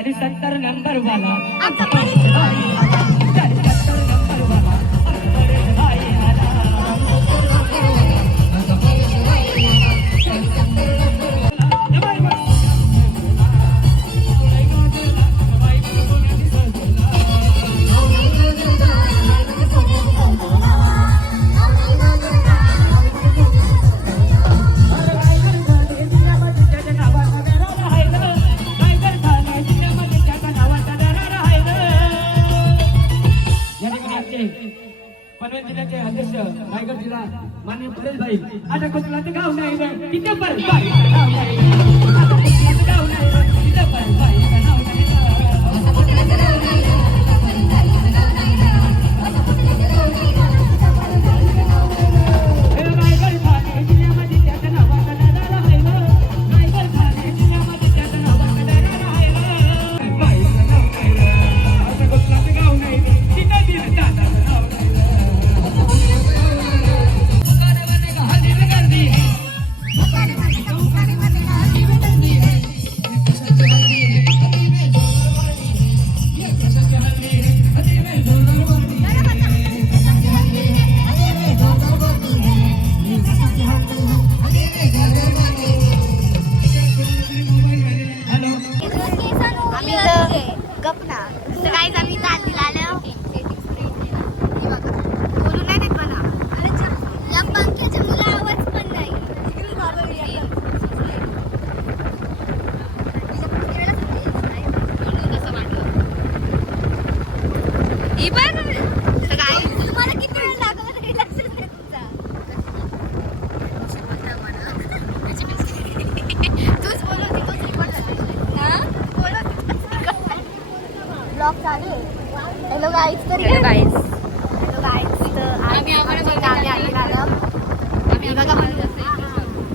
गाडी 70 नंबर वाला पनवेल जिल्ह्याचे अध्यक्ष रायगड जिल्हा माननीय परेश भाई आता कुठलाचं गाव नाही तिथे पण गाव नाही गाव नाही तिथे पण नाव हॅलो गाईज तर हॅलो गाईज तर आम्ही बघा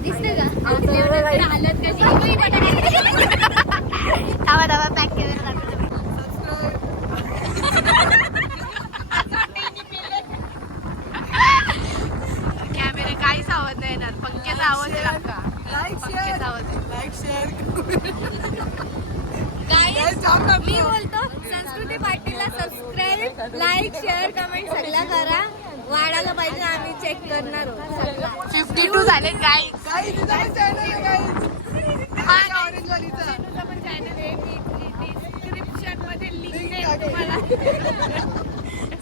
दिसते का धावा पॅक केलेला कॅमेरे काहीच आवाज नाही येणार पंख्याचा आवाज येणार का पंख्याचा आवाज मी बोलतो संस्कृती पाटीलला सबस्क्राईब लाईक शेअर कमेंट सगळं करा वाढायला पाहिजे आम्ही चेक करणार आहोत 52 झाले गाईज डिस्क्रिप्शन मध्ये लिंक आहे तुम्हाला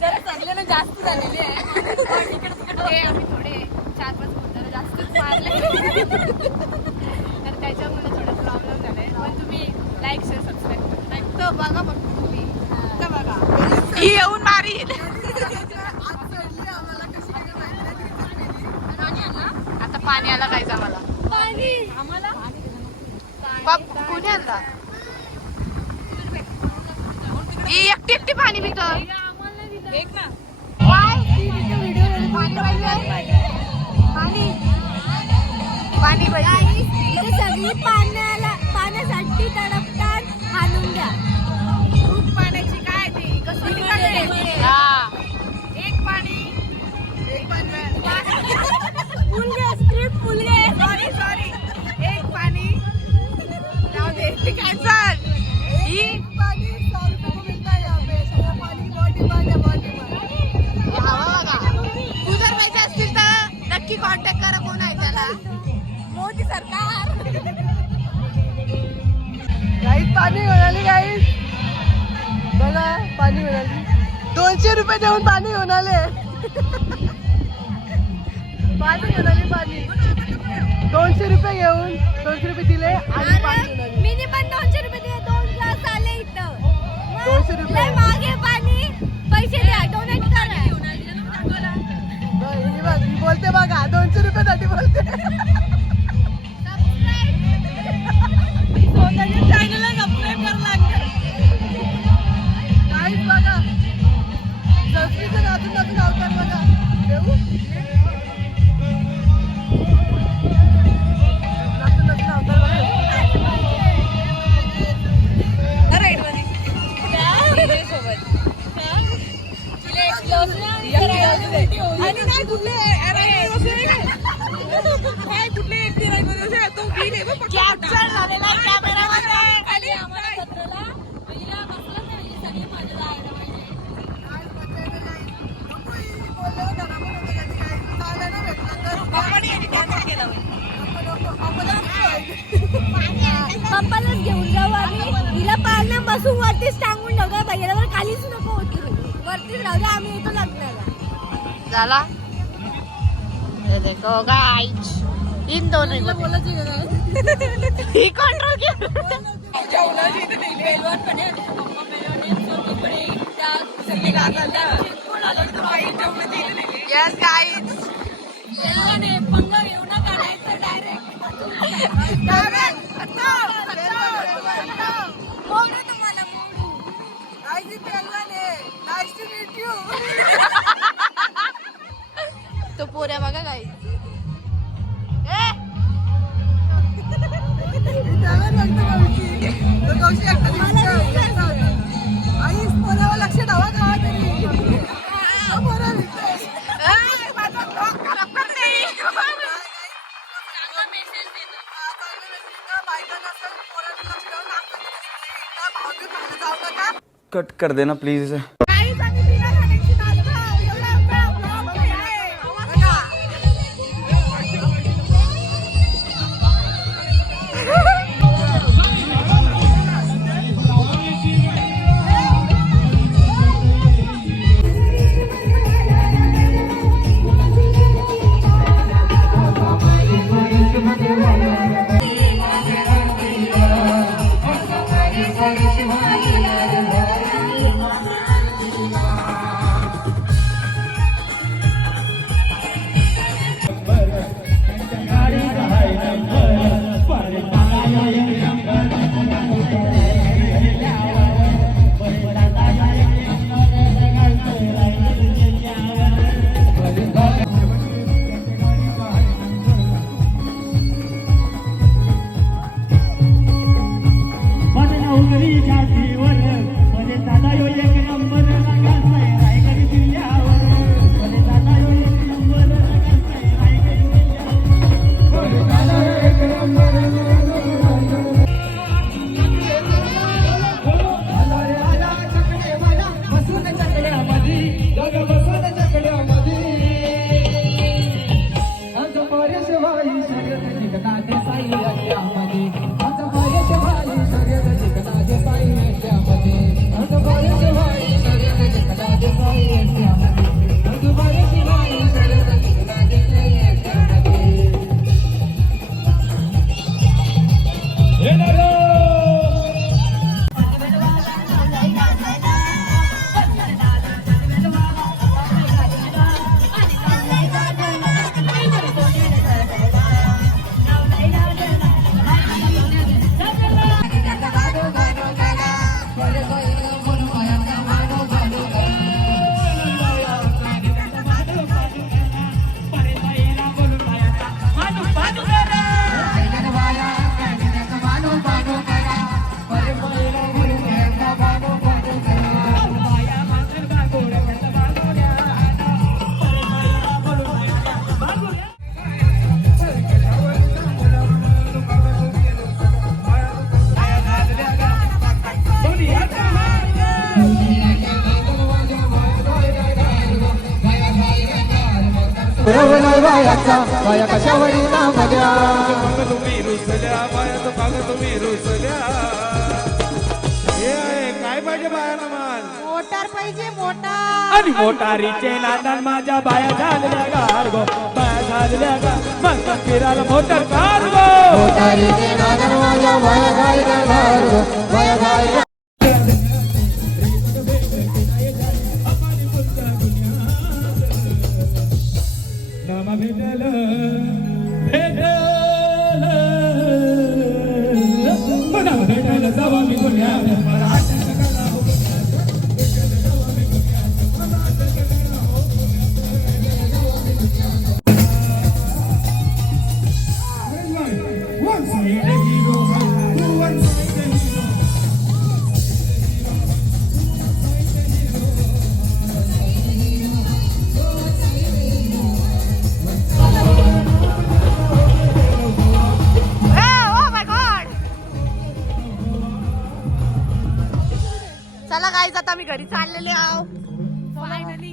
जरा सगळ्यांना जास्त झालेली आहे आम्ही थोडे 4-5 मिनिटं जास्तच मारले तर त्याच्यामुळे थोडं प्रॉब्लेम झालाय पण तुम्ही लाईक शेअर सबस्क्राईब तो बघा फक्त तुम्ही बघा ही येऊन मारी आता पाणी आला कायच आम्हाला कोणी आणला ही एकटी पाणी पित पाणी सगळी पाण्यासाठी तडपतात आणून द्या खूप पाण्याची काय ती कसली एक पाणी सॉरी एक पाणी जाऊ दे कॅन्सल एक पाणी 100 रुपये मिळता यहाँ पे सगळं पाणी बहुत बघा तू जर पैसे असतील तर नक्की कॉन्टॅक्ट करा कोण आहे त्याला मोदी सरकार गाईस पाणी मिळाली गाईस बघा पाणी मिळाली 200 रुपये देऊन पाणी घेऊन आले पाणी 200 रुपये घेऊन 200 रुपये दिले आणि पाणी मी पण 200 रुपये दिले 2 ग्लास आले इथं 200 रुपये मागे पाणी पैसे द्या डोनेट करा ही बोलते बघा 200 रुपये साठी बोलते चॅनलला सबस्क्राईब करायला लागते काहीच बघा संस्कृती नाचून अवतार बघा देऊ नाचून अवतार बघा घेऊन जाऊ आणि तिला पाळण्या बसून वरतीच टांगून ठेवतो. भैयाला बरं खालीच नको उतरू, वरतीच राहू दे, आम्ही येतो लग्नाला. झाला हे देखो गाइस इन दोनों ही बोलायची का काय? ही कंट्रोल केलं यस गाइस तो पोऱ्या बघा गाइस लक्ष ठेवा का कट कर देना प्लीज. बाया कशावरी नामल्या तुम्ही रुसल्या बाया तो काग तुम्ही रुसल्या हे आहे काय पाहिजे बायाला माल मोटार पाहिजे मोटार आणि मोटारीचे नादान माझ्या बाया झालेल्या गारगो, बाया झालेल्या गा मग फिरायला मोटर कारगो. मोटारीचे नादन माझ्या बाया गायला गारगो, बाया गायला नामा भेटल भेटल मला भेटल जावा मी पुण्याला मला चला गाईज आता मी घरी चाललेले आहो फायनली.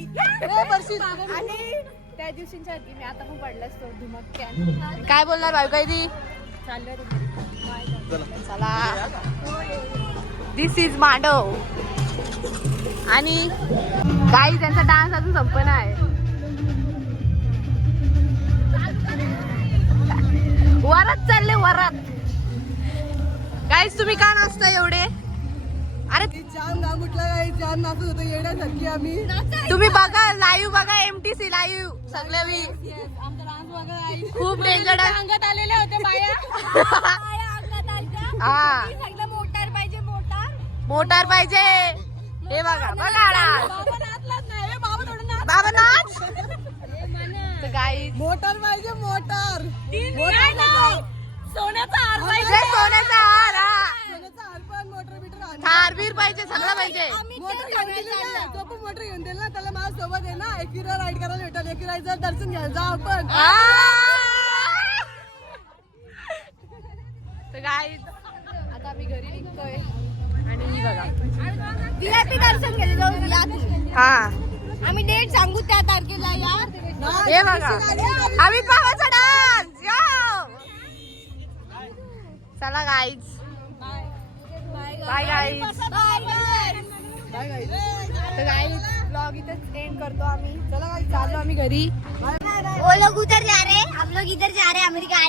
आणि त्या दिवशीच्या आधी मी आता पण पडलाच तो धुमक्यान. काय बोलणार भाऊ काही चला दिस इज मांडव. आणि काही त्यांचा डान्स अजून संपन्न आहे. वरात चालले वरात. गाईज तुम्ही का नाचता एवढे? अरे जाम नाम उठला काय जाम नाचत होतो येण्यासारखी आम्ही. तुम्ही बघा लाईव्ह बघा MTC लाईव्ह सगळे मी खूप डेंजर अंगात आलेले होते बाया. हा सगळं मोटार पाहिजे मोटार. मोटार पाहिजे. हे बघा बघा बाबा नाच. गाईज मोटार पाहिजे मोटार. सोन्याचा हार पाहिजे. सोन्याचा हार. हा सोन्याचा हार पण मोटर बिटर थारबीर पाहिजे सगळं पाहिजे. जो पण मोटर घेऊन देईल ना त्याला माझ्या सोबत आहे ना एकिरा राईड करायला भेटेल. एकिराचं दर्शन घ्यायला जाऊ आपण. गाईज आता आम्ही घरी निघतोय आणि ही बघा VIP दर्शन घ्यायला जाऊ या तुम्ही. हा आम्ही डेट सांगू त्या तारखेला या. हे बघा अमित बाबाचा डान्स. चला गाईज बाय गाईज. तर गाईज ब्लॉग इथेच एंड करतो आम्ही. चला गाईज चाललो आम्ही घरी. वो लोग उधर जा रहे हैं हम लोग इधर जा रहे हैं अमेरिका.